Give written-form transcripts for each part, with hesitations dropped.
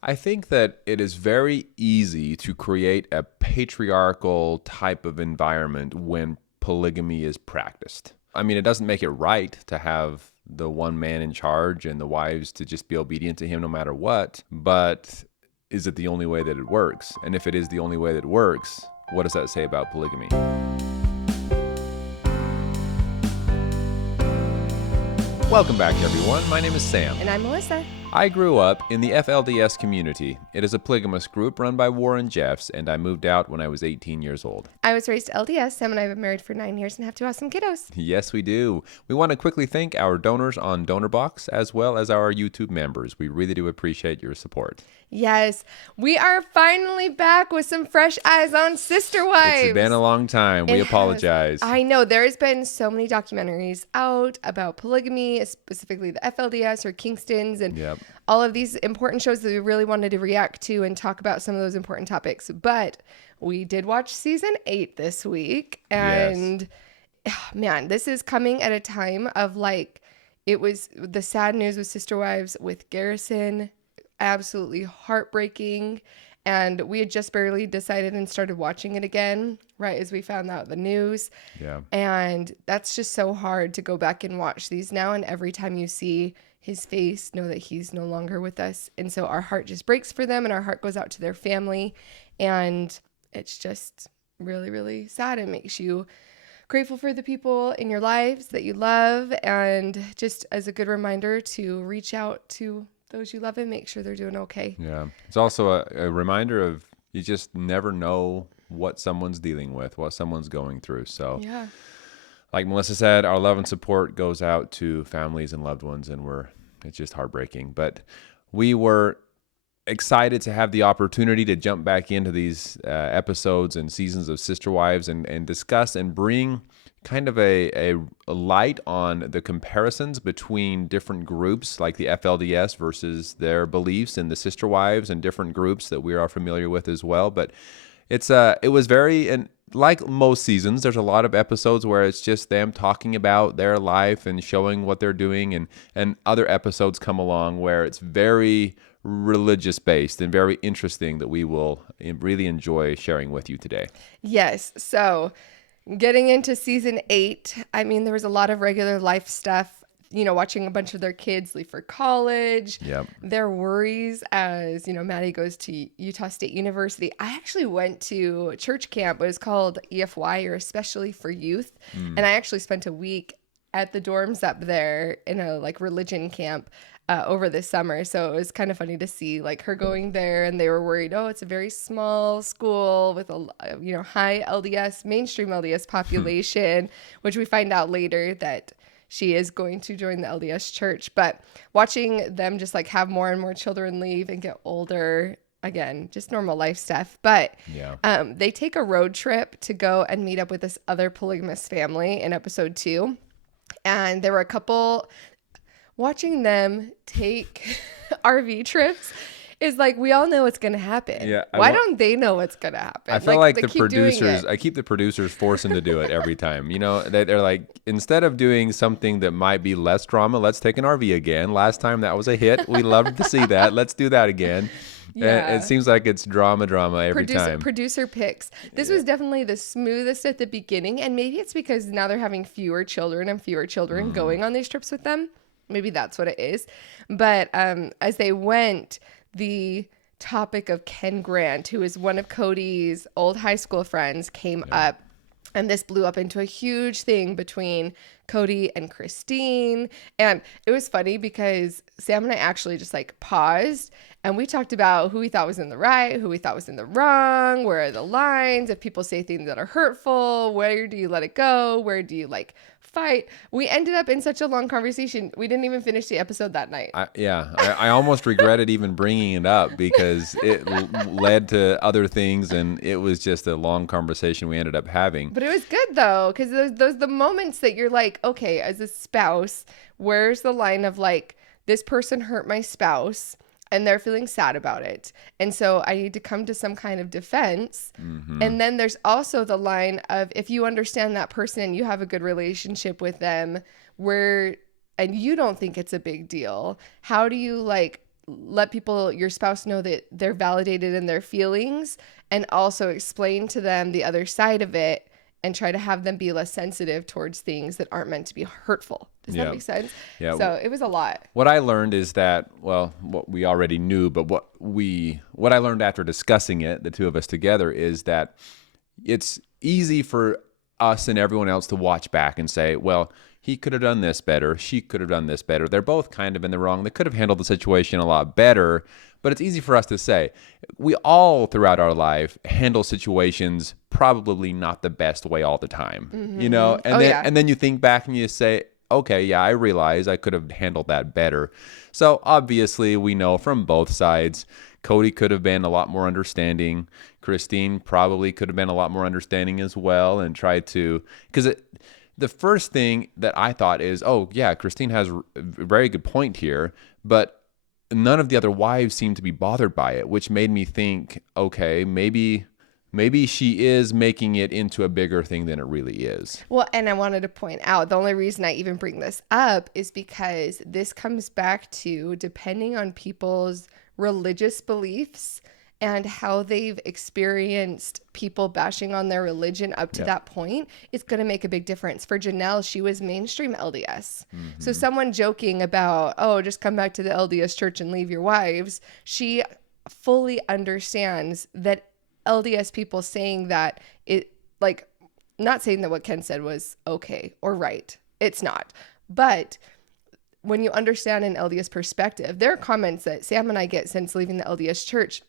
I think that it is very easy to create a patriarchal type of environment when polygamy is practiced. I mean, it doesn't make it right to have the one man in charge and the wives to just be obedient to him no matter what, but is it the only way that it works? And if it is the only way that it works, what does that say about polygamy? Welcome back, everyone. My name is Sam. And I'm Melissa. I grew up in the FLDS community. It is a polygamous group run by Warren Jeffs, and I moved out when I was 18 years old. I was raised LDS. Sam and I have been married for 9 years and have two awesome kiddos. Yes, we do. We want to quickly thank our donors on DonorBox as well as our YouTube members. We really do appreciate your support. Yes, we are finally back with some fresh eyes on Sister Wives. It's been a long time. We apologize. I know. There has been so many documentaries out about polygamy, specifically the FLDS or Kingston's, and all of these important shows that we really wanted to react to and talk about some of those important topics. But we did watch season 8 this week, and man, this is coming at a time of it was the sad news with Sister Wives with Garrison. Absolutely heartbreaking, and we had just barely decided and started watching it again right as we found out the news. And that's just so hard to go back and watch these now, and every time you see his face, know that he's no longer with us. And so our heart just breaks for them, and our heart goes out to their family, and it's just really, really sad. It makes you grateful for the people in your lives that you love, and just as a good reminder to reach out to those you love and make sure they're doing okay. Yeah. It's also a reminder of you just never know what someone's dealing with, what someone's going through. So like Melissa said, our love and support goes out to families and loved ones, and it's just heartbreaking. But we were excited to have the opportunity to jump back into these episodes and seasons of Sister Wives and discuss and bring kind of a light on the comparisons between different groups like the FLDS versus their beliefs and the Sister Wives and different groups that we are familiar with as well. But it was very, and like most seasons, there's a lot of episodes where it's just them talking about their life and showing what they're doing, and other episodes come along where it's very religious based and very interesting that we will really enjoy sharing with you today. Yes. So getting into season 8, I mean, there was a lot of regular life stuff, watching a bunch of their kids leave for college, their worries as, Maddie goes to Utah State University. I actually went to church camp. It was called EFY, or Especially for Youth. And I actually spent a week at the dorms up there in a religion camp over this summer. So it was kind of funny to see her going there, and they were worried, it's a very small school with a high LDS, mainstream LDS population, which we find out later that she is going to join the LDS church. But watching them just have more and more children leave and get older, again, just normal life stuff. But they take a road trip to go and meet up with this other polygamous family in episode 2. And there were a couple. Watching them take RV trips is we all know what's going to happen. Why don't they know what's going to happen? I feel like the producers, I keep the producers forcing to do it every time. They're like, instead of doing something that might be less drama, let's take an RV again. Last time that was a hit. We loved to see that. Let's do that again. And it seems like it's drama every time. Producer picks. This was definitely the smoothest at the beginning. And maybe it's because now they're having fewer children going on these trips with them. Maybe that's what it is. But as they went, the topic of Ken Grant, who is one of Kody's old high school friends, came up. And this blew up into a huge thing between Cody and Christine. And it was funny because Sam and I actually just paused, and we talked about who we thought was in the right, who we thought was in the wrong, where are the lines, if people say things that are hurtful, where do you let it go, where do you fight. We ended up in such a long conversation. We didn't even finish the episode that night. I almost regretted even bringing it up because it led to other things, and it was just a long conversation we ended up having. But it was good though, because those the moments that you're okay, as a spouse, where's the line of this person hurt my spouse, and they're feeling sad about it, and so I need to come to some kind of defense. And then there's also the line of, if you understand that person and you have a good relationship with them, and you don't think it's a big deal, how do you let your spouse know that they're validated in their feelings, and also explain to them the other side of it and try to have them be less sensitive towards things that aren't meant to be hurtful. Does that make sense? Yeah. So it was a lot. What I learned is that, well, what we already knew, but what I learned after discussing it, the two of us together, is that it's easy for us and everyone else to watch back and say, well, he could have done this better. She could have done this better. They're both kind of in the wrong. They could have handled the situation a lot better. But it's easy for us to say. We all throughout our life handle situations probably not the best way all the time, you know? And and then you think back and you say, okay, yeah, I realize I could have handled that better. So obviously we know from both sides, Kody could have been a lot more understanding. Christine probably could have been a lot more understanding as well, and tried to, because the first thing that I thought is, oh yeah, Christine has a very good point here, but none of the other wives seem to be bothered by it, which made me think, okay, maybe she is making it into a bigger thing than it really is. Well, and I wanted to point out, the only reason I even bring this up is because this comes back to, depending on people's religious beliefs and how they've experienced people bashing on their religion up to that point, it's going to make a big difference. For Janelle, she was mainstream LDS. So someone joking about, oh, just come back to the LDS church and leave your wives, she fully understands that LDS people saying that, it, like, not saying that what Ken said was okay or right. It's not. But when you understand an LDS perspective, there are comments that Sam and I get since leaving the LDS church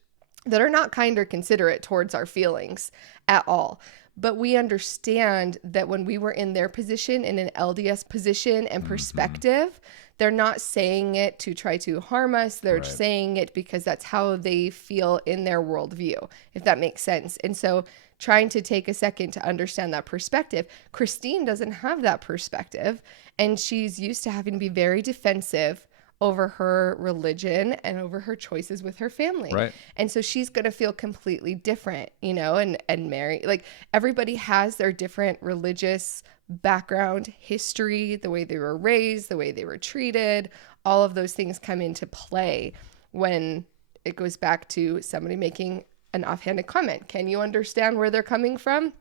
that are not kind or considerate towards our feelings at all. But we understand that when we were in their position, in an LDS position and perspective, they're not saying it to try to harm us. They're saying it because that's how they feel in their worldview, if that makes sense. And so trying to take a second to understand that perspective. Christine doesn't have that perspective, and she's used to having to be very defensive over her religion and over her choices with her family. Right. And so she's going to feel completely different, you know, and Meri, like, everybody has their different religious background, history, the way they were raised, the way they were treated. All of those things come into play when it goes back to somebody making an offhanded comment. Can you understand where they're coming from?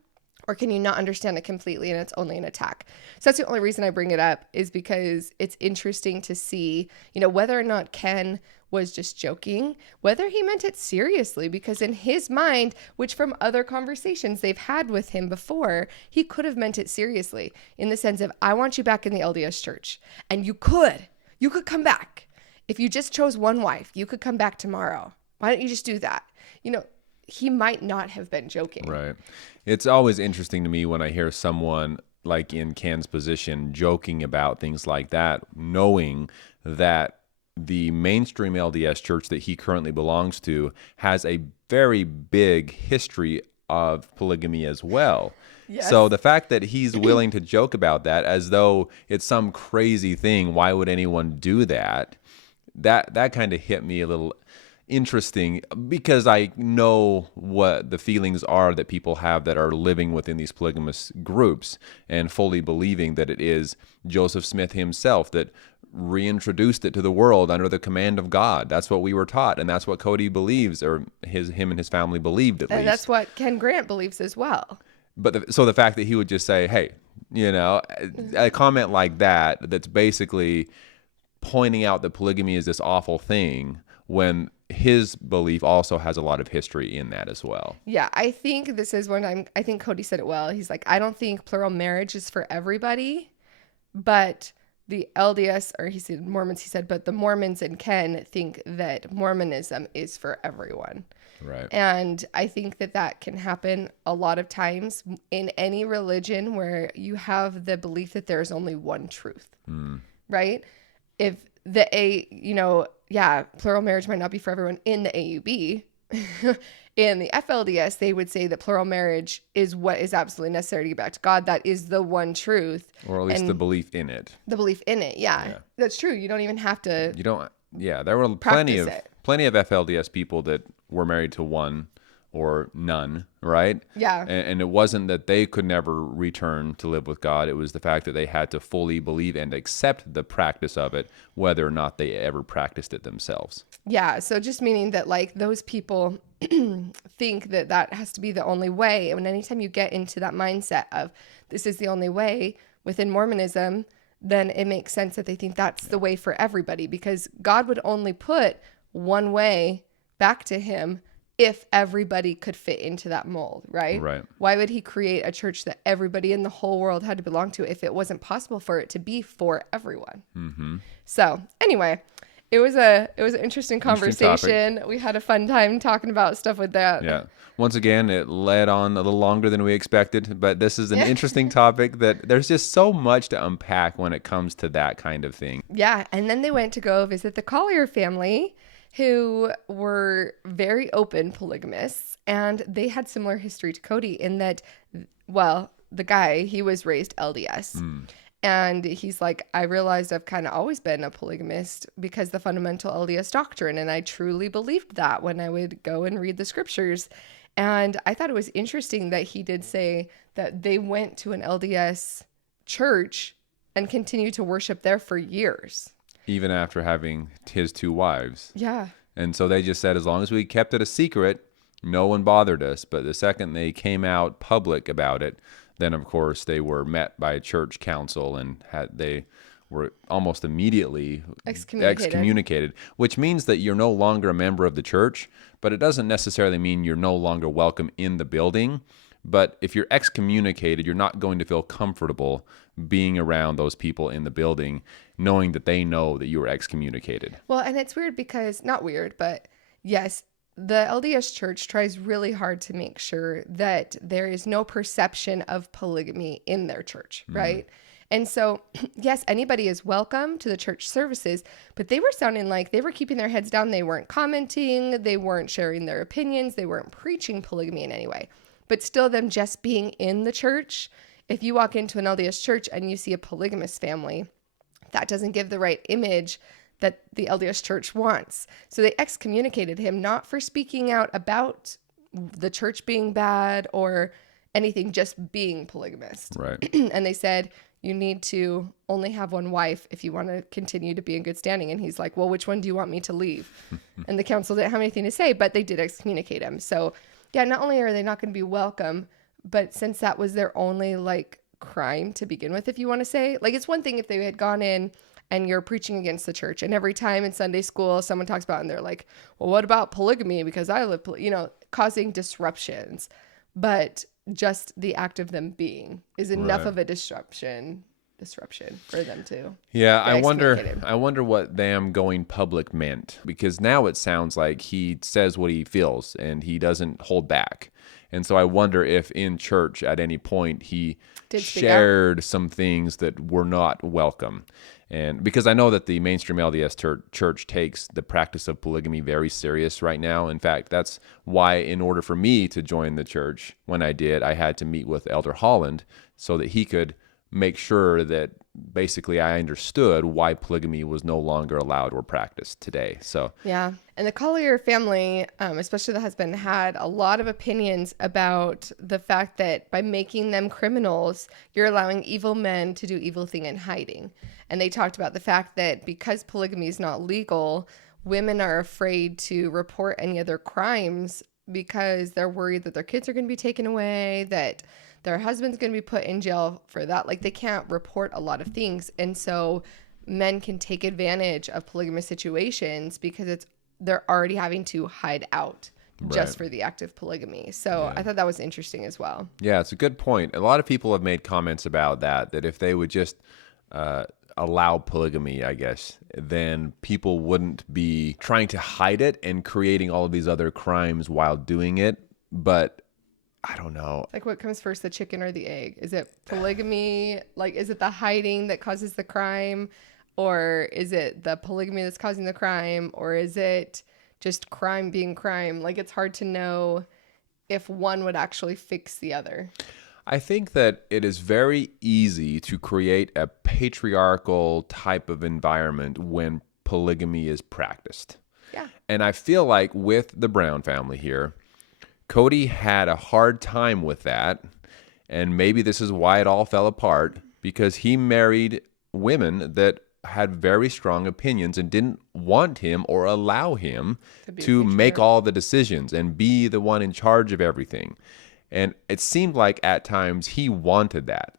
Or can you not understand it completely and it's only an attack? So that's the only reason I bring it up, is because it's interesting to see, you know, whether or not Ken was just joking, whether he meant it seriously, because in his mind, which from other conversations they've had with him before, he could have meant it seriously in the sense of, I want you back in the LDS church, and you could come back. If you just chose one wife, you could come back tomorrow. Why don't you just do that? You know, he might not have been joking. Right. It's always interesting to me when I hear someone like in Ken's position joking about things like that, knowing that the mainstream LDS church that he currently belongs to has a very big history of polygamy as well. Yes. So the fact that he's willing to joke about that as though it's some crazy thing, why would anyone do that? That kind of hit me a little interesting, because I know what the feelings are that people have that are living within these polygamous groups, and fully believing that it is Joseph Smith himself that reintroduced it to the world under the command of God. That's what we were taught, and that's what Kody believes, or him and his family believed at least. And that's what Ken Grant believes as well. But so the fact that he would just say, hey, you know, a comment like that, that's basically pointing out that polygamy is this awful thing, when his belief also has a lot of history in that as well. Yeah, I think this is I think Kody said it well. He's like, I don't think plural marriage is for everybody, but the LDS, or he said Mormons, he said, but the Mormons and Ken think that Mormonism is for everyone. Right. And I think that can happen a lot of times in any religion where you have the belief that there's only one truth, right? If plural marriage might not be for everyone in the AUB. In the FLDS, they would say that plural marriage is what is absolutely necessary to get back to God. That is the one truth. Or at least the belief in it. The belief in it, yeah. That's true. You don't even have to. You don't. Yeah, there were plenty of FLDS people that were married to one or none, right? Yeah. And it wasn't that they could never return to live with God. It was the fact that they had to fully believe and accept the practice of it, whether or not they ever practiced it themselves. Yeah. So just meaning that like those people think that that has to be the only way. And anytime you get into that mindset of this is the only way within Mormonism, then it makes sense that they think that's the way for everybody, because God would only put one way back to him if everybody could fit into that mold, right? Right. Why would he create a church that everybody in the whole world had to belong to if it wasn't possible for it to be for everyone? Mm-hmm. So anyway, it was an interesting conversation. We had a fun time talking about stuff with that. Yeah. Once again, it led on a little longer than we expected, but this is an interesting topic that there's just so much to unpack when it comes to that kind of thing. Yeah. And then they went to go visit the Collier family, who were very open polygamists, and they had similar history to Kody in that, well, the guy, he was raised LDS. And he's like, I realized I've kind of always been a polygamist because the fundamental LDS doctrine. And I truly believed that when I would go and read the scriptures. And I thought it was interesting that he did say that they went to an LDS church and continued to worship there for years. Even after having his 2 wives. Yeah. And so they just said, as long as we kept it a secret, no one bothered us. But the second they came out public about it, then of course they were met by a church council and they were almost immediately excommunicated, which means that you're no longer a member of the church, but it doesn't necessarily mean you're no longer welcome in the building. But if you're excommunicated, you're not going to feel comfortable being around those people in the building, knowing that they know that you were excommunicated. Well, and it's weird because, not weird, but yes, the LDS church tries really hard to make sure that there is no perception of polygamy in their church, right? And so, yes, anybody is welcome to the church services, but they were sounding like they were keeping their heads down. They weren't commenting. They weren't sharing their opinions. They weren't preaching polygamy in any way. But still, them just being in the church, if you walk into an LDS church and you see a polygamous family, that doesn't give the right image that the LDS church wants. So they excommunicated him, not for speaking out about the church being bad or anything, just being polygamist. Right. And they said, you need to only have one wife if you want to continue to be in good standing. And he's like, well, which one do you want me to leave? And the council didn't have anything to say, but they did excommunicate him. So yeah, not only are they not going to be welcome, but since that was their only like crime to begin with, if you want to say, like, it's one thing if they had gone in and you're preaching against the church, and every time in Sunday school someone talks about it and they're like, well, what about polygamy? Because I live, causing disruptions. But just the act of them being is enough of a disruption for them to. Yeah, I wonder what them going public meant, because now it sounds like he says what he feels and he doesn't hold back. And so I wonder if in church at any point he shared some things that were not welcome. And because I know that the mainstream LDS church takes the practice of polygamy very serious right now. In fact, that's why in order for me to join the church, when I did, I had to meet with Elder Holland so that he could make sure that basically I understood why polygamy was no longer allowed or practiced today. So yeah. And the Collier family, especially the husband, had a lot of opinions about the fact that by making them criminals, you're allowing evil men to do evil thing in hiding. And they talked about the fact that because polygamy is not legal, women are afraid to report any other crimes because they're worried that their kids are going to be taken away, that their husband's going to be put in jail for that. Like, they can't report a lot of things. And so men can take advantage of polygamous situations because they're already having to hide out just for the act of polygamy. So I thought that was interesting as well. Yeah, it's a good point. A lot of people have made comments about that if they would just allow polygamy, I guess, then people wouldn't be trying to hide it and creating all of these other crimes while doing it. But I don't know. Like, what comes first, the chicken or the egg? Is it polygamy? Like, is it the hiding that causes the crime? Or is it the polygamy that's causing the crime? Or is it just crime being crime? Like, it's hard to know if one would actually fix the other. I think that it is very easy to create a patriarchal type of environment when polygamy is practiced. Yeah. And I feel like with the Brown family here, Kody had a hard time with that. And maybe this is why it all fell apart, because he married women that had very strong opinions and didn't want him or allow him to make all the decisions and be the one in charge of everything. And it seemed like at times he wanted that.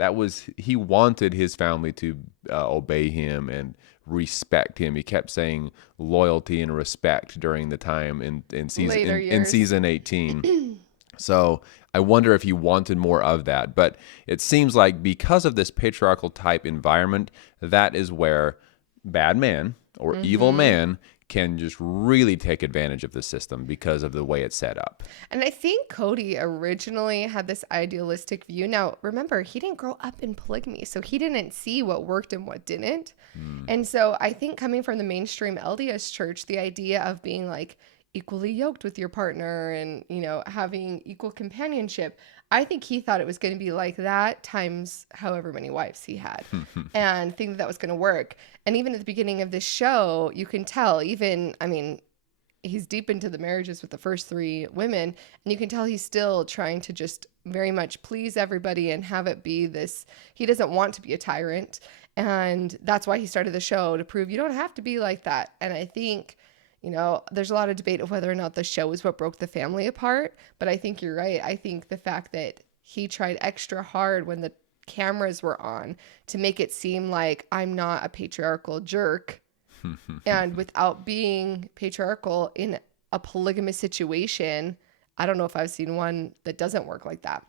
He wanted his family to obey him and respect him. He kept saying loyalty and respect during the time in season 18. So I wonder if he wanted more of that. But it seems like because of this patriarchal type environment, that is where bad man or evil man can just really take advantage of the system because of the way it's set up. And I think Kody originally had this idealistic view. Now, remember, he didn't grow up in polygamy, so he didn't see what worked and what didn't. And so I think coming from the mainstream LDS church, the idea of being like equally yoked with your partner and, you know, having equal companionship, I think he thought it was going to be like that times however many wives he had and think that was going to work. And even at the beginning of this show, you can tell he's deep into the marriages with the first 3 women, and you can tell he's still trying to just very much please everybody and have it be this, he doesn't want to be a tyrant. And that's why he started the show, to prove you don't have to be like that. And I think, you know, there's a lot of debate of whether or not the show is what broke the family apart, but I think you're right. I think the fact that he tried extra hard when the cameras were on to make it seem like I'm not a patriarchal jerk and without being patriarchal in a polygamous situation, I don't know if I've seen one that doesn't work like that.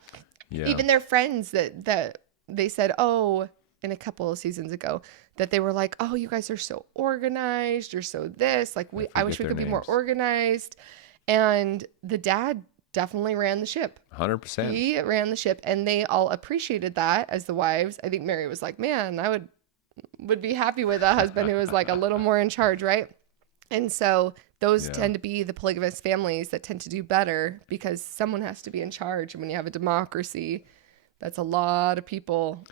Yeah. Even their friends that they said, in a couple of seasons ago, that they were like, oh, you guys are so organized. You're so this. Like, I wish we could be more organized. And the dad definitely ran the ship. 100%. He ran the ship, and they all appreciated that as the wives. I think Meri was like, man, I would be happy with a husband who was like a little more in charge, right? And so those tend to be the polygamous families that tend to do better because someone has to be in charge. And when you have a democracy, that's a lot of people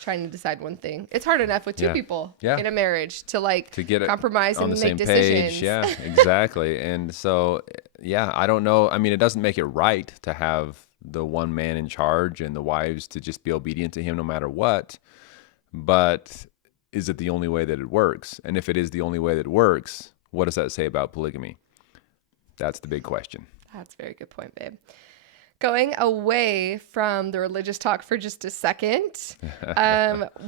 trying to decide one thing. It's hard enough with 2 people in a marriage to get compromise and make decisions. Page. Yeah, exactly. And so, I don't know. I mean, it doesn't make it right to have the one man in charge and the wives to just be obedient to him no matter what. But is it the only way that it works? And if it is the only way that it works, what does that say about polygamy? That's the big question. That's a very good point, babe. Going away from the religious talk for just a second,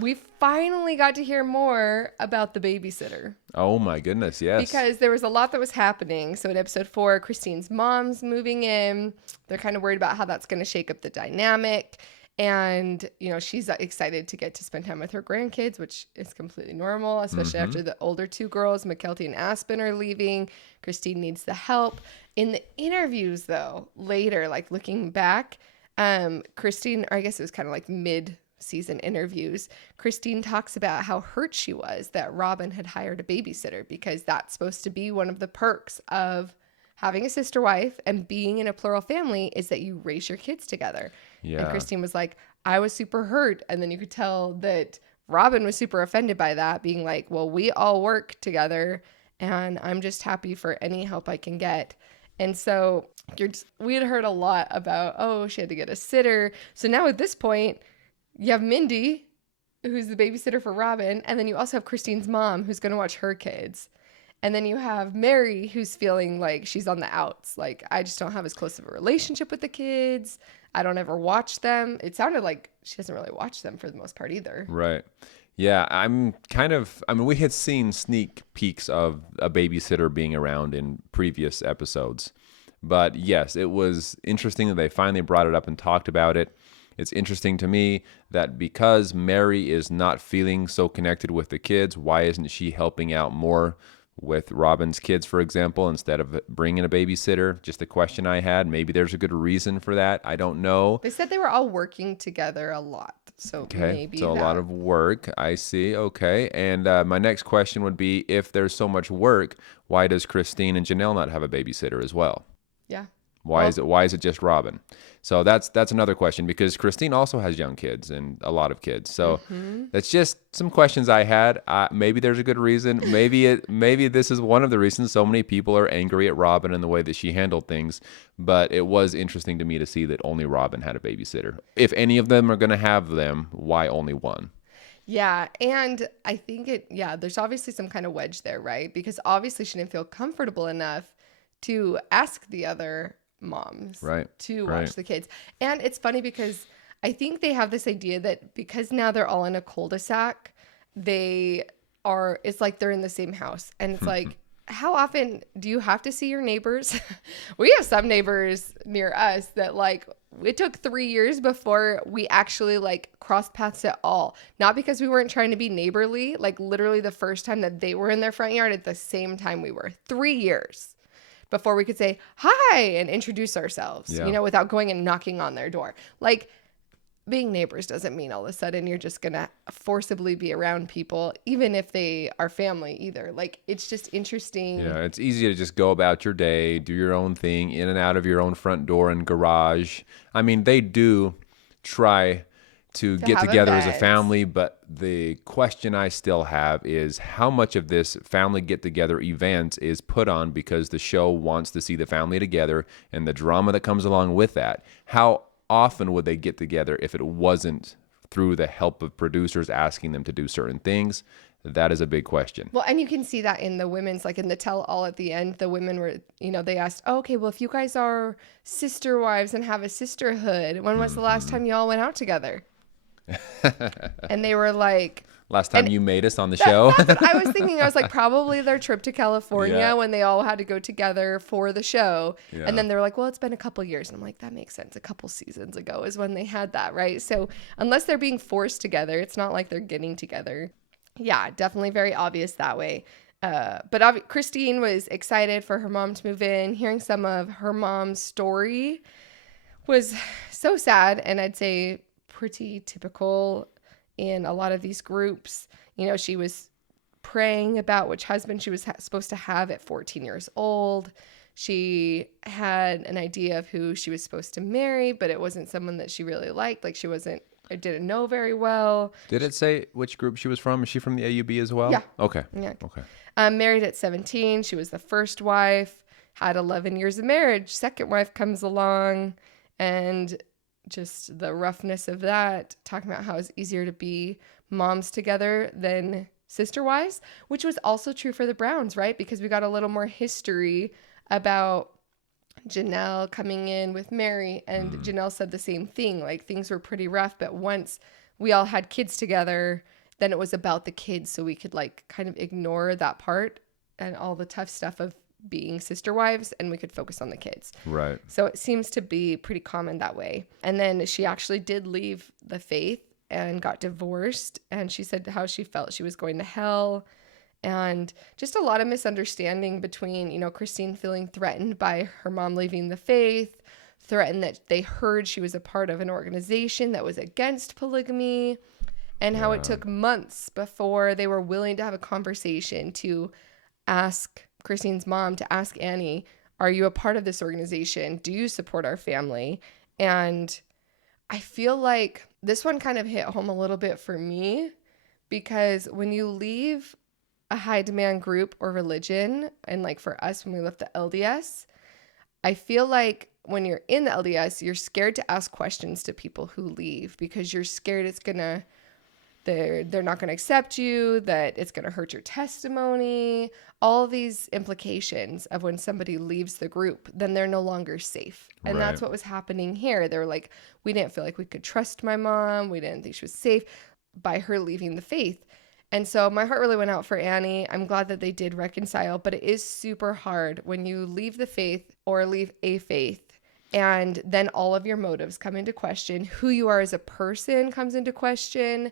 we finally got to hear more about the babysitter. Oh my goodness, yes. Because there was a lot that was happening. So in episode 4, Christine's mom's moving in. They're kind of worried about how that's going to shake up the dynamic. And, you know, she's excited to get to spend time with her grandkids, which is completely normal, especially after the older 2 girls, McKelty and Aspen, are leaving. Christine needs the help. In the interviews, though, later, like looking back, Christine, or I guess it was kind of like mid-season interviews, Christine talks about how hurt she was that Robyn had hired a babysitter because that's supposed to be one of the perks of having a sister wife and being in a plural family is that you raise your kids together. Yeah. And Christine was like, I was super hurt. And then you could tell that Robyn was super offended by that, being like, well, we all work together and I'm just happy for any help I can get. And so we had heard a lot about, she had to get a sitter. So now at this point, you have Mindy, who's the babysitter for Robyn. And then you also have Christine's mom, who's going to watch her kids. And then you have Meri, who's feeling like she's on the outs. Like, I just don't have as close of a relationship with the kids. I don't ever watch them. It sounded like she doesn't really watch them for the most part either. Right. Yeah, we had seen sneak peeks of a babysitter being around in previous episodes. But yes, it was interesting that they finally brought it up and talked about it. It's interesting to me that because Meri is not feeling so connected with the kids, why isn't she helping out more with Robyn's kids, for example, instead of bringing a babysitter? Just a question I had. Maybe there's a good reason for that. I don't know. They said they were all working together a lot. So maybe a lot of work. I see. Okay. And my next question would be, if there's so much work, why does Christine and Janelle not have a babysitter as well? Yeah. Why is it just Robyn? So that's another question, because Christine also has young kids and a lot of kids. So that's just some questions I had. Maybe there's a good reason. Maybe this is one of the reasons so many people are angry at Robyn and the way that she handled things. But it was interesting to me to see that only Robyn had a babysitter. If any of them are going to have them, why only one? Yeah, and I think there's obviously some kind of wedge there, right? Because obviously she didn't feel comfortable enough to ask the other moms to watch the kids. And it's funny because I think they have this idea that because now they're all in a cul-de-sac, it's like they're in the same house. And it's like, how often do you have to see your neighbors? We have some neighbors near us that like, it took 3 years before we actually like crossed paths at all. Not because we weren't trying to be neighborly, like literally the first time that they were in their front yard at the same time we were. 3 years before we could say hi and introduce ourselves, without going and knocking on their door. Like, being neighbors doesn't mean all of a sudden you're just going to forcibly be around people, even if they are family either. Like, it's just interesting. Yeah, it's easy to just go about your day, do your own thing, in and out of your own front door and garage. I mean, they do try to get together as a family, but the question I still have is how much of this family get-together event is put on because the show wants to see the family together and the drama that comes along with that. How often would they get together if it wasn't through the help of producers asking them to do certain things? That is a big question. Well, and you can see that in the women's, like in the tell-all at the end, the women were, they asked, okay, well, if you guys are sister wives and have a sisterhood, when was the last time you all went out together? And they were like, last time you made us on the show. That's what I was thinking. I was like, probably their trip to California when they all had to go together for the show. Yeah. And then they were like, well, it's been a couple years. And I'm like, that makes sense. A couple seasons ago is when they had that, right? So unless they're being forced together, it's not like they're getting together. Yeah, definitely very obvious that way. But Christine was excited for her mom to move in. Hearing some of her mom's story was so sad, and I'd say pretty typical in a lot of these groups. She was praying about which husband she was supposed to have at 14 years old. She had an idea of who she was supposed to marry, but it wasn't someone that she really liked. Like, I didn't know very well. Did it say which group she was from? Is she from the AUB as well? Yeah. Okay. Yeah. Okay. Married at 17. She was the first wife, had 11 years of marriage. Second wife comes along, and just the roughness of that, talking about how it's easier to be moms together than sister wives, which was also true for the Browns, right? Because we got a little more history about Janelle coming in with Meri, and Janelle said the same thing. Like, things were pretty rough, but once we all had kids together, then it was about the kids, so we could like kind of ignore that part and all the tough stuff of being sister wives, and we could focus on the kids. Right. So it seems to be pretty common that way. And then she actually did leave the faith and got divorced, and she said how she felt she was going to hell. And just a lot of misunderstanding between, Christine feeling threatened by her mom leaving the faith, threatened that they heard she was a part of an organization that was against polygamy, and how it took months before they were willing to have a conversation to ask Christine's mom, to ask Annie, are you a part of this organization? Do you support our family? And I feel like this one kind of hit home a little bit for me, because when you leave a high demand group or religion, and like for us, when we left the LDS, I feel like when you're in the LDS, you're scared to ask questions to people who leave, because you're scared they're not going to accept you, that it's going to hurt your testimony, all these implications of when somebody leaves the group, then they're no longer safe. And that's what was happening here. They were like, we didn't feel like we could trust my mom. We didn't think she was safe by her leaving the faith. And so my heart really went out for Annie. I'm glad that they did reconcile, but it is super hard when you leave the faith or leave a faith, and then all of your motives come into question. Who you are as a person comes into question.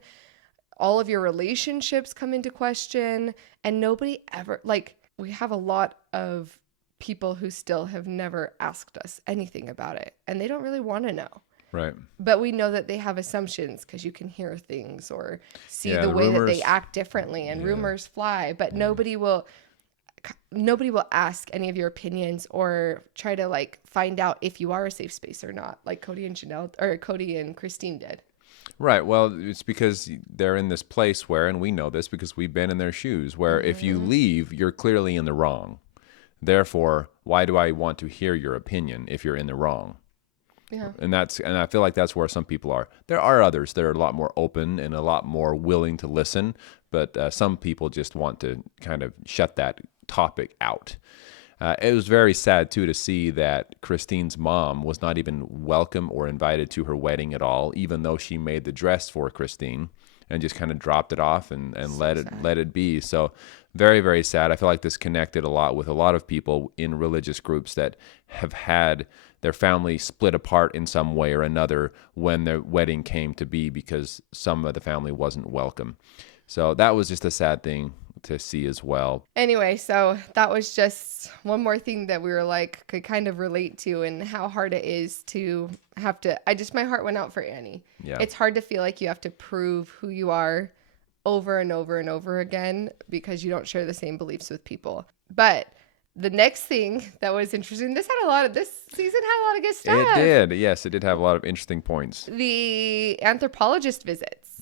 All of your relationships come into question, and nobody ever, like, we have a lot of people who still have never asked us anything about it, and they don't really want to know. Right. But we know that they have assumptions because you can hear things or see the way that they act differently, and rumors fly, but nobody will nobody will ask any of your opinions or try to like find out if you are a safe space or not, like Kody and Janelle or Cody and Christine did. Right. Well, it's because they're in this place where, and we know this because we've been in their shoes, where if you leave, you're clearly in the wrong. Therefore, why do I want to hear your opinion if you're in the wrong? Yeah. And I feel like that's where some people are. There are others that are a lot more open and a lot more willing to listen, but some people just want to kind of shut that topic out. It was very sad, too, to see that Christine's mom was not even welcome or invited to her wedding at all, even though she made the dress for Christine and just kind of dropped it off and let it be. So very, very sad. I feel like this connected a lot with a lot of people in religious groups that have had their family split apart in some way or another when their wedding came to be because some of the family wasn't welcome. So that was just a sad thing to see as well. Anyway, so that was just one more thing that we were like, could kind of relate to, and how hard it is to have to, my heart went out for Annie. Yeah. It's hard to feel like you have to prove who you are over and over and over again because you don't share the same beliefs with people. But the next thing that was interesting, this season had a lot of good stuff. It did. Yes, it did have a lot of interesting points. The anthropologist visits.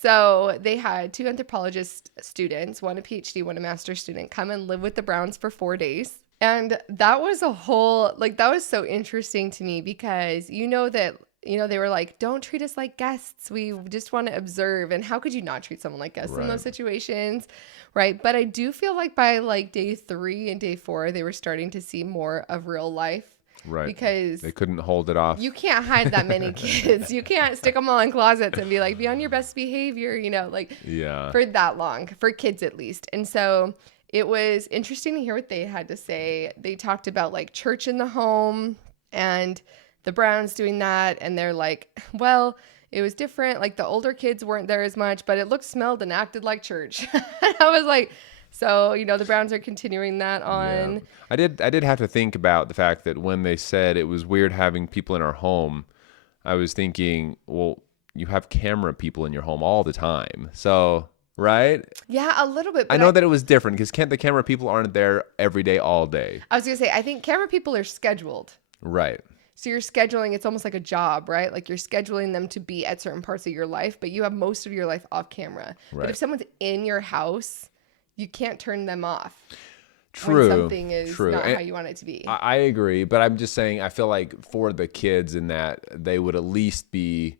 So they had 2 anthropologist students, one a PhD, one a master's student, come and live with the Browns for 4 days. And that was that was so interesting to me because they were like, don't treat us like guests. We just want to observe. And how could you not treat someone like guests in those situations? Right. But I do feel like by like day 3 and day 4, they were starting to see more of real life. Right. Because they couldn't hold it off. You can't hide that many kids. You can't stick them all in closets and be like, be on your best behavior, for that long, for kids at least. And so it was interesting to hear what they had to say. They talked about like church in the home and the Browns doing that. And they're like, well, it was different. Like the older kids weren't there as much, but it looked, smelled, and acted like church. I was like, so, the Browns are continuing that on. Yeah. I did have to think about the fact that when they said it was weird having people in our home, I was thinking, well, you have camera people in your home all the time. So, right? Yeah, a little bit. I know that it was different because the camera people aren't there every day, all day. I was going to say, I think camera people are scheduled. Right. So you're scheduling, it's almost like a job, right? Like you're scheduling them to be at certain parts of your life, but you have most of your life off camera. Right. But if someone's in your house, you can't turn them off. True. When something is not how you want it to be. I agree, but I'm just saying I feel like for the kids in that they would at least be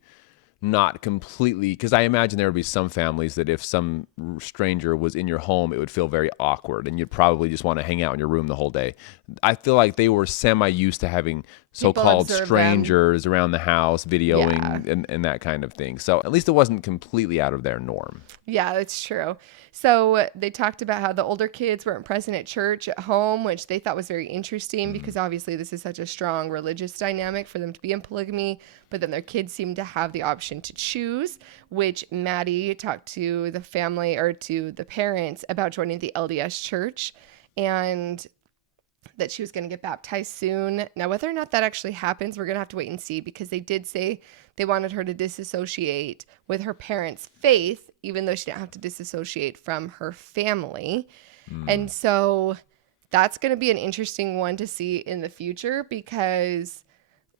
not completely, because I imagine there would be some families that if some stranger was in your home, it would feel very awkward and you'd probably just want to hang out in your room the whole day. I feel like they were semi-used to having so-called strangers around the house videoing and that kind of thing. So at least it wasn't completely out of their norm. Yeah, that's true. So they talked about how the older kids weren't present at church at home, which they thought was very interesting because obviously this is such a strong religious dynamic for them to be in polygamy, but then their kids seem to have the option to choose, which Maddie talked to the family or to the parents about joining the LDS church and that she was going to get baptized soon. Now, whether or not that actually happens, we're going to have to wait and see because they did say they wanted her to disassociate with her parents' faith, even though she didn't have to disassociate from her family. And so that's going to be an interesting one to see in the future because,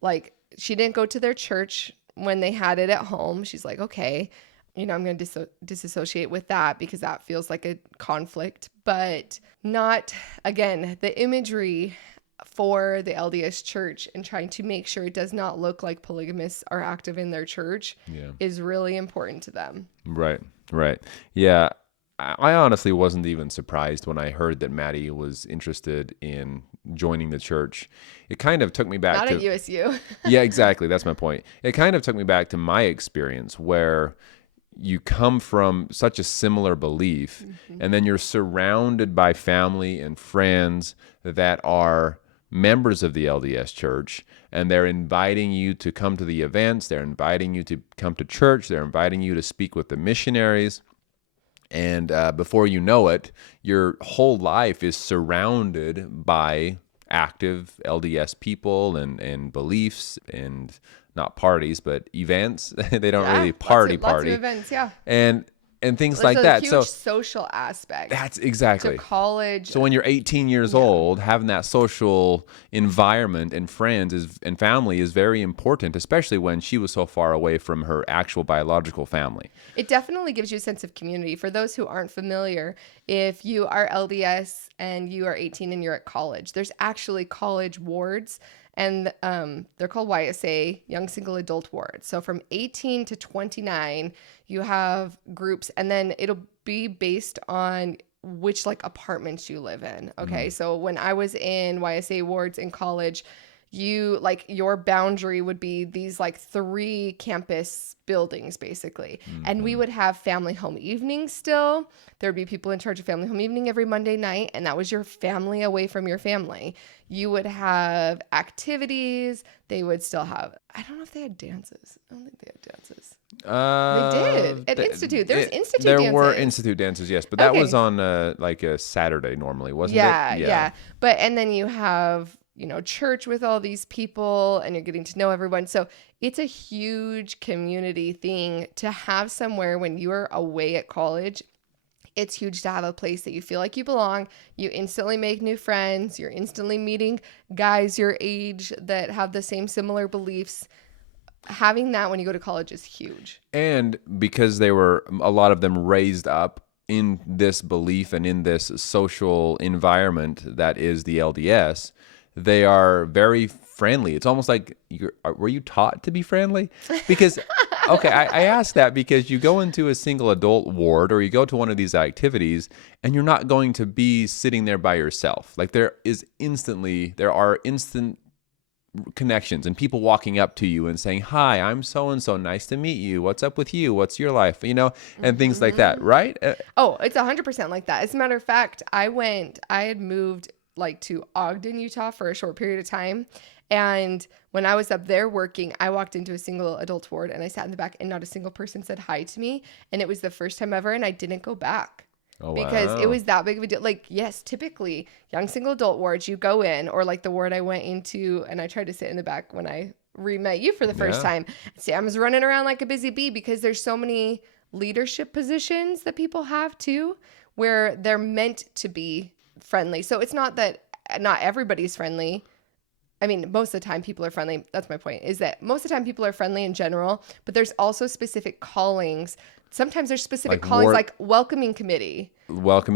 like, she didn't go to their church when they had it at home. She's like, okay, I'm going to disassociate with that because that feels like a conflict, but not, again, the imagery for the LDS church and trying to make sure it does not look like polygamists are active in their church is really important to them. Right. Yeah. I honestly wasn't even surprised when I heard that Maddie was interested in joining the church. It kind of took me back Not at USU. Yeah, exactly. That's my point. It kind of took me back to my experience where you come from such a similar belief and then you're surrounded by family and friends that are members of the LDS church and they're inviting you to come to the events. They're inviting you to come to church. They're inviting you to speak with the missionaries. And before you know it, your whole life is surrounded by active LDS people and beliefs and not parties, but events. They don't really party. Lots of events, yeah. And and things like that. Huge so social aspect. That's exactly. To college. So when you're 18 years old, having that social environment and friends and family is very important, especially when she was so far away from her actual biological family. It definitely gives you a sense of community. For those who aren't familiar, if you are LDS and you are 18 and you're at college, there's actually college wards, and they're called YSA, Young Single Adult Wards. So from 18 to 29, you have groups, and then it'll be based on which like apartments you live in. Okay. So when I was in YSA wards in college, you like your boundary would be these like 3 campus buildings basically. And we would have family home evenings still. There'd be people in charge of family home evening every Monday night, and that was your family away from your family. You would have activities. They would still have, I don't know if they had dances. I don't think they had dances. They did at Institute. There was Institute dances. There were Institute dances, yes, but that was on like a Saturday normally, wasn't it? Yeah. But and then you have, you know, church with all these people, and you're getting to know everyone. So it's a huge community thing to have somewhere when you are away at college. It's huge to have a place that you feel like you belong. You instantly make new friends. You're instantly meeting guys your age that have the same similar beliefs. Having that when you go to college is huge. And because they were, a lot of them raised up in this belief and in this social environment that is the LDS, they are very friendly. It's almost like, were you taught to be friendly? Because, okay, I ask that because you go into a single adult ward or you go to one of these activities and you're not going to be sitting there by yourself. Like there are instant connections and people walking up to you and saying, "Hi, I'm so-and-so. Nice to meet you. What's up with you? What's your life?" You know, and things like that, right? Oh, it's 100% like that. As a matter of fact, I had moved like to Ogden, Utah for a short period of time. And when I was up there working, I walked into a single adult ward and I sat in the back and not a single person said hi to me. And it was the first time ever. And I didn't go back because it was that big of a deal. Like, yes, typically young single adult wards, you go in, or like the ward I went into and I tried to sit in the back when I re-met you for the first time. Sam was running around like a busy bee because there's so many leadership positions that people have too, where they're meant to be friendly. So it's not that not everybody's friendly. I mean, most of the time people are friendly. That's my point, is that most of the time people are friendly in general, but there's also specific callings. Sometimes there's specific callings like welcoming committee, ward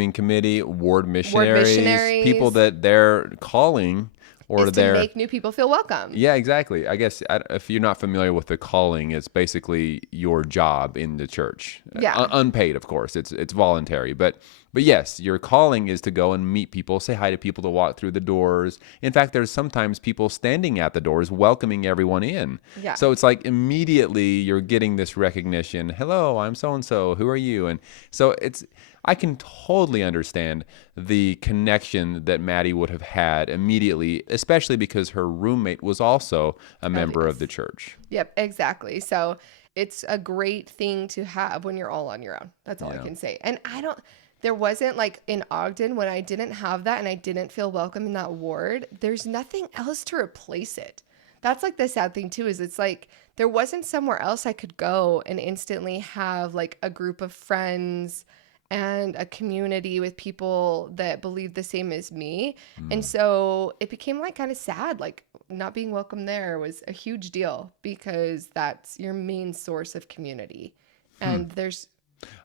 missionaries, people that they're calling or is to make new people feel welcome. Yeah, exactly. I guess if you're not familiar with the calling, it's basically your job in the church. Yeah. Unpaid, of course. It's voluntary. But yes, your calling is to go and meet people, say hi to people, to walk through the doors. In fact, there's sometimes people standing at the doors welcoming everyone in. Yeah. So it's like immediately you're getting this recognition. Hello, I'm so-and-so. Who are you? And so I can totally understand the connection that Maddie would have had immediately, especially because her roommate was also a member of the church. Yep, exactly. So it's a great thing to have when you're all on your own. That's all I can say. And there wasn't like in Ogden when I didn't have that and I didn't feel welcome in that ward, there's nothing else to replace it. That's like the sad thing too, is it's like there wasn't somewhere else I could go and instantly have like a group of friends and a community with people that believe the same as me. And so it became like kind of sad, like not being welcome there was a huge deal because that's your main source of community. And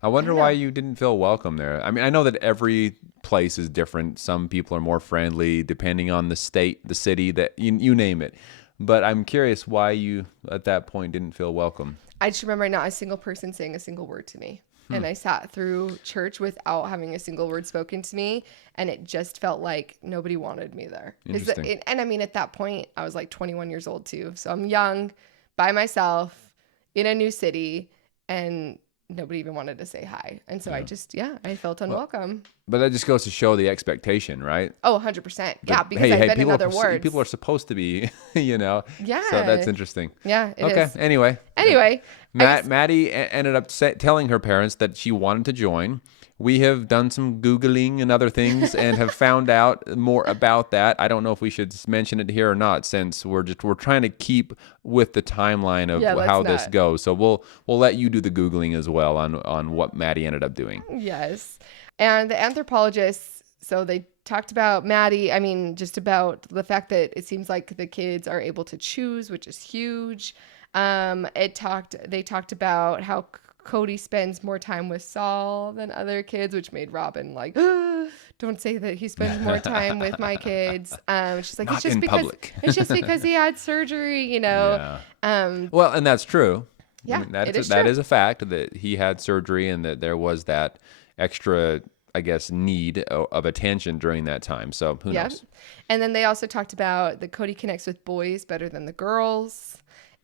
I wonder why you didn't feel welcome there. I mean, I know that every place is different. Some people are more friendly depending on the state, the city, that you name it. But I'm curious why you at that point didn't feel welcome. I just remember not a single person saying a single word to me. And I sat through church without having a single word spoken to me. And it just felt like nobody wanted me there. Interesting. And I mean, at that point, I was like 21 years old too. So I'm young, by myself, in a new city, and nobody even wanted to say hi. And so I felt unwelcome. But that just goes to show the expectation, right? Oh, 100%. Yeah, because I've been in other wards. People are supposed to be, Yeah. So that's interesting. Yeah, it is. Anyway. Maddie ended up telling her parents that she wanted to join, we have done some Googling and other things and have found out more about that. I don't know if we should mention it here or not, since we're trying to keep with the timeline of how this goes. So we'll let you do the Googling as well on what Maddie ended up doing. Yes. And the anthropologists, so they talked about Maddie, just about the fact that it seems like the kids are able to choose, which is huge. They talked about how Kody spends more time with Saul than other kids, which made Robyn like, don't say that he spends more time with my kids. She's like, it's just because he had surgery, Yeah. Well, and that's true. Yeah, that is a fact that he had surgery and that there was that extra, I guess, need of attention during that time. So who knows? And then they also talked about that Kody connects with boys better than the girls.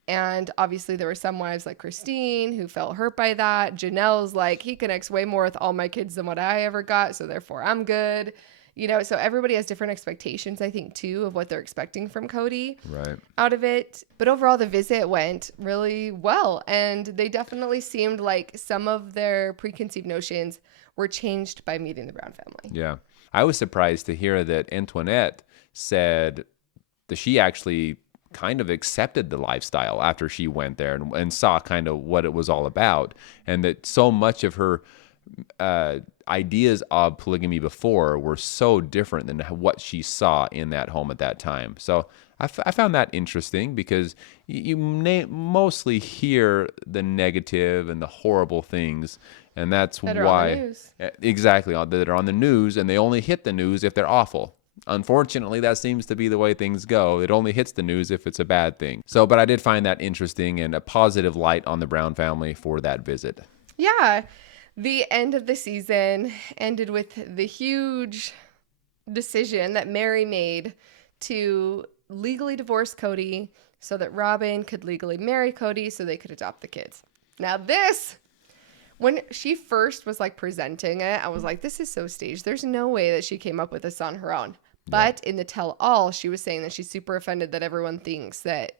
And obviously there were some wives like Christine who felt hurt by that. Janelle's like, he connects way more with all my kids than what I ever got, so therefore I'm good. So everybody has different expectations, I think, too, of what they're expecting from Kody out of it. But overall, the visit went really well. And they definitely seemed like some of their preconceived notions were changed by meeting the Brown family. Yeah. I was surprised to hear that Antoinette said that she actually kind of accepted the lifestyle after she went there and saw kind of what it was all about, and that so much of her ideas of polygamy before were so different than what she saw in that home at that time. So I found that interesting, because you mostly hear the negative and the horrible things, and that's why on the news. Exactly, that are on the news, and they only hit the news if they're awful. Unfortunately, that seems to be the way things go. It only hits the news if it's a bad thing. So, but I did find that interesting and a positive light on the Brown family for that visit. Yeah. The end of the season ended with the huge decision that Meri made to legally divorce Kody so that Robyn could legally marry Kody so they could adopt the kids. Now this, when she first was like presenting it, I was like, this is so staged. There's no way that she came up with this on her own. But in the tell-all, she was saying that she's super offended that everyone thinks that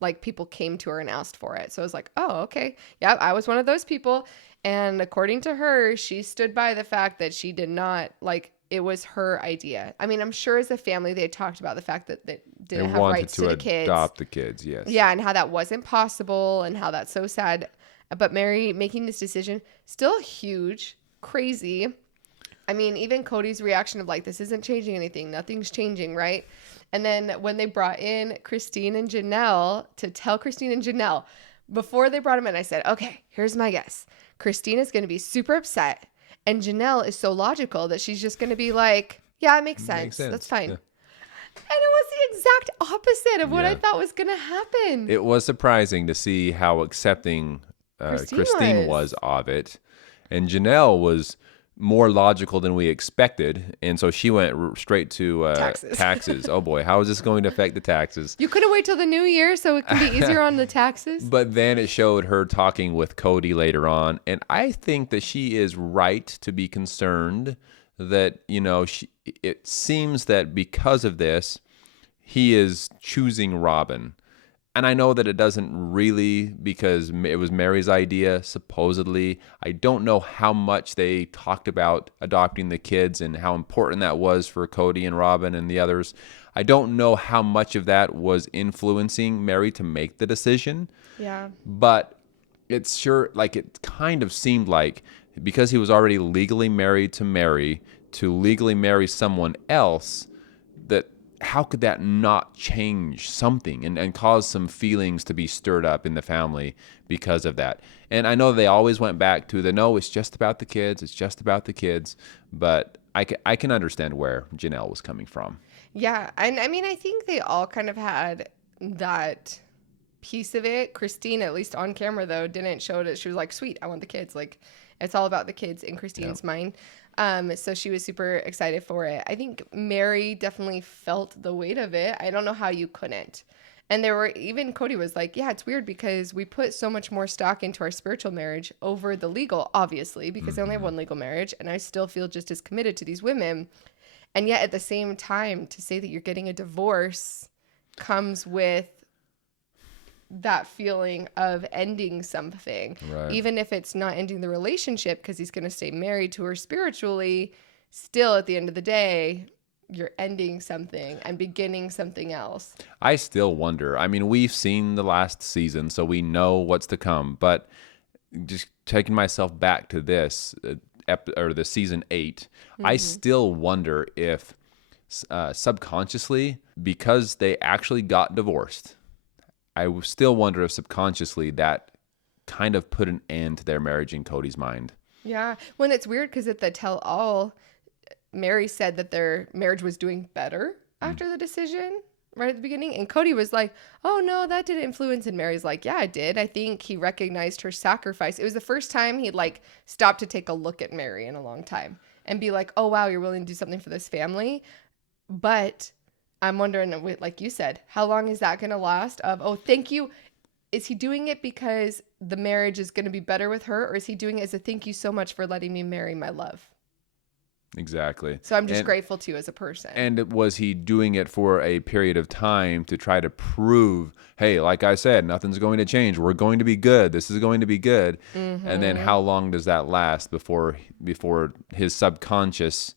like people came to her and asked for it. So I was like, oh, okay. Yeah, I was one of those people. And according to her, she stood by the fact that she did not, like, it was her idea. I'm sure as a family, they talked about the fact that they didn't have rights to the kids. They wanted to adopt the kids, yes. Yeah, and how that wasn't possible and how that's so sad. But Meri making this decision, still huge, crazy. Even Kody's reaction of like, this isn't changing anything. Nothing's changing, right? And then when they brought in Christine and Janelle to tell Christine and Janelle, before they brought them in, I said, okay, here's my guess. Christine is going to be super upset. And Janelle is so logical that she's just going to be like, yeah, it makes sense. That's fine. Yeah. And it was the exact opposite of what I thought was going to happen. It was surprising to see how accepting Christine was of it. And Janelle was more logical than we expected, and so she went straight to taxes. Oh boy, how is this going to affect the taxes? You could have waited till the new year so it can be easier on the taxes. But then it showed her talking with Kody later on, and I think that she is right to be concerned that, it seems that because of this, he is choosing Robyn. And I know that it doesn't really, because it was Meri's idea, supposedly. I don't know how much they talked about adopting the kids and how important that was for Kody and Robyn and the others. I don't know how much of that was influencing Meri to make the decision. Yeah. But it's sure, like, it kind of seemed like, because he was already legally married to Meri, to legally marry someone else, that how could that not change something and cause some feelings to be stirred up in the family because of that? And I know they always went back to no, it's just about the kids. It's just about the kids. But I can understand where Janelle was coming from. Yeah. And I think they all kind of had that piece of it. Christine, at least on camera, though, didn't show it. She was like, sweet, I want the kids. Like, it's all about the kids in Christine's mind. So she was super excited for it. I think Meri definitely felt the weight of it. I don't know how you couldn't. And even Kody was like, yeah, it's weird because we put so much more stock into our spiritual marriage over the legal, obviously, because they only have one legal marriage. And I still feel just as committed to these women. And yet at the same time, to say that you're getting a divorce comes with that feeling of ending something, right. even if it's not ending the relationship because he's going to stay married to her spiritually. Still, at the end of the day, you're ending something and beginning something else. I still wonder. I mean, we've seen the last season, so we know what's to come. But just taking myself back to this, or the season 8, I still wonder if subconsciously, because they actually got divorced, I still wonder if subconsciously that kind of put an end to their marriage in Kody's mind. Yeah. When it's weird because at the tell-all, Meri said that their marriage was doing better after the decision right at the beginning. And Kody was like, oh, no, that didn't influence. And Mary's like, yeah, it did. I think he recognized her sacrifice. It was the first time he'd like stopped to take a look at Meri in a long time and be like, oh, wow, you're willing to do something for this family. But I'm wondering, like you said, how long is that going to last? Oh, thank you. Is he doing it because the marriage is going to be better with her? Or is he doing it as a thank you so much for letting me marry my love? Exactly. So I'm just grateful to you as a person. And was he doing it for a period of time to try to prove, hey, like I said, nothing's going to change. We're going to be good. This is going to be good. And then how long does that last before his subconscious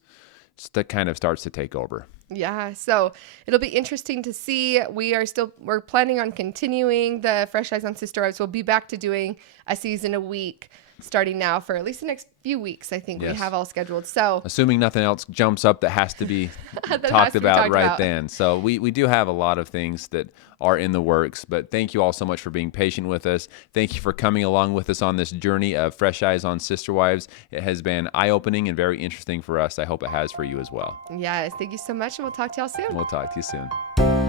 kind of starts to take over? Yeah, so it'll be interesting to see. We're planning on continuing the Fresh Eyes on Sister Wives. We'll be back to doing a season a week starting now for at least the next few weeks. I think we have all scheduled. So assuming nothing else jumps up that has to be talked about right then. So we do have a lot of things that are in the works, but thank you all so much for being patient with us. Thank you for coming along with us on this journey of Fresh Eyes on Sister Wives. It has been eye-opening and very interesting for us. I hope it has for you as well. Yes, thank you so much, and we'll talk to y'all soon. We'll talk to you soon.